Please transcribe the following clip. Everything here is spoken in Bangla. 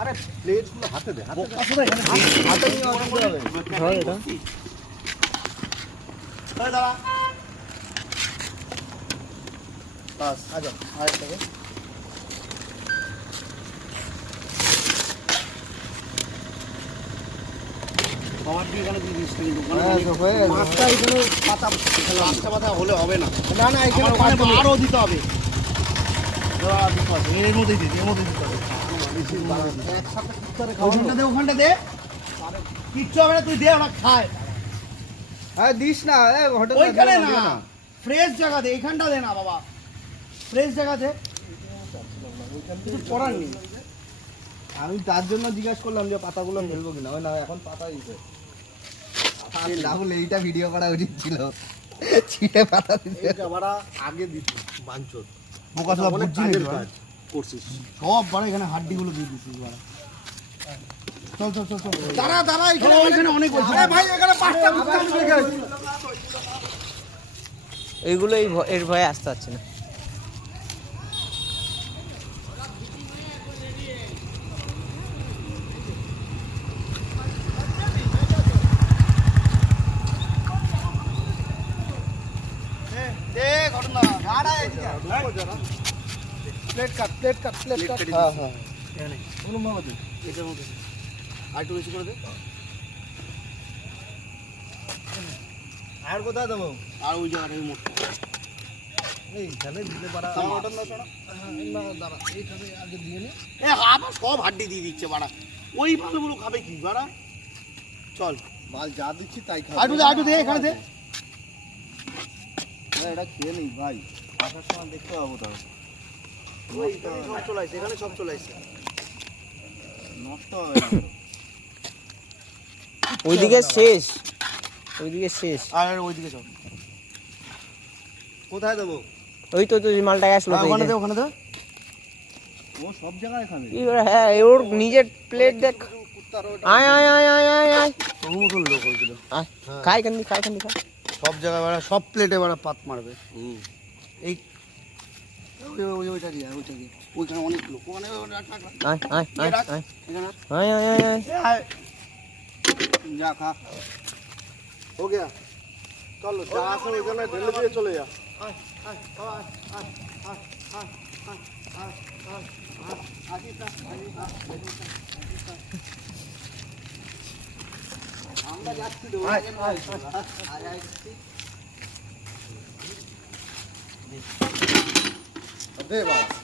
আরে প্লেটগুলো হাতে দে, হাতে দে। হাতে নিয়ে অসুবিধা হবে। হয় এটা দাঁড়া বাস আচ্ছা আরেকটাকে খাবার দিয়ে এখানে দিয়ে দিস কিন্তু মাছটা এখানে পাতা পাঁচটা পাতা হলে হবে না। না না এখানে ওখানে আরও দিতে হবে। এর মধ্যেই দিতে এর মধ্যেই দিতে হবে একসাথে ঠিক করে ওখানটা দে ওখানটা দে কিচ্ছু হবে না তুই দে ওরা খায় হ্যাঁ দিস না হোটেল ওইখানে না ফ্রেশ জায়গা দে এখানটা দে না বাবা ফ্রেশ জায়গা দে কিছু করার নেই আমি তার জন্য জিজ্ঞাসা করলাম যে পাতাগুলো ফেলবো কিনা ওই না এখন পাতা দিতে রাহুল এইটা ভিডিও করা উচিত ছিল ছিটে পাতা দিতে এটা বাড়া আগে দিত বাঞ্চত বোকা সব অনেক বুঝছি কাজের না কাজ করছিস। সব বড় এখানে হাড্ডিগুলো দিয়ে দিছিস বড় চল চল চল চল দাঁড়া দাঁড়া এখানে ওইখানে অনেক বলছি আরে ভাই এখানে পাঁচটা বুঝতে হবে এইগুলো এর ভয়ে আসতে পারছে না দে ঘটনা দাঁড়া এদিকে প্লেট কাট হ্যাঁ হ্যাঁ এখানে কোন মামা দে এটার মধ্যে আর একটু বেশি করে দে। আর কোথায় দেবো আর ওই জায়গাটাই মোটটা এইখানে দিতে পারা ওটা না শোনা। না দাঁড়া এইখানে আগে দিয়ে নি এ আবার সব হাড্ডি দিয়ে দিচ্ছে বাড়া। ওই মালগুলো খাবে কি বাড়া? চল মাল যা দিচ্ছি তাই খা আটু দে এখানে দে। এটা খেয়ে নেই ভাই আসার সময় দেখতে পাবো তাহলে ওই এখানে সব চলে আসছে, এখানে সব চলে আসছে। নষ্ট হবে না ওইদিকে শেষ আর ওইদিকে চল। কোথায় দেবো ওই তো তুই মালটা আসলো তো ওখানে দে এইখানে। ওখানে দে। ও সব জায়গায় খাবে কি করে, হ্যাঁ ওর নিজের প্লেট দেখ আয় আয় আয় আয় আয় আয় তোর মতন লোক ওইগুলো। আয় খাই খান খাই সব জায়গায় বাড়া সব প্লেটে বাড়া পাত মারবে। এই ওইটা দিয়ে ওইখানে অনেক লোক ওখানে আয় আয় আয় আয় এখানে আয় আয় আয় আয় যা খা हो गया चलो যা আছে ওইখানে ঢেলে দিয়ে চলে যা আমরা যাচ্ছি দে বাবা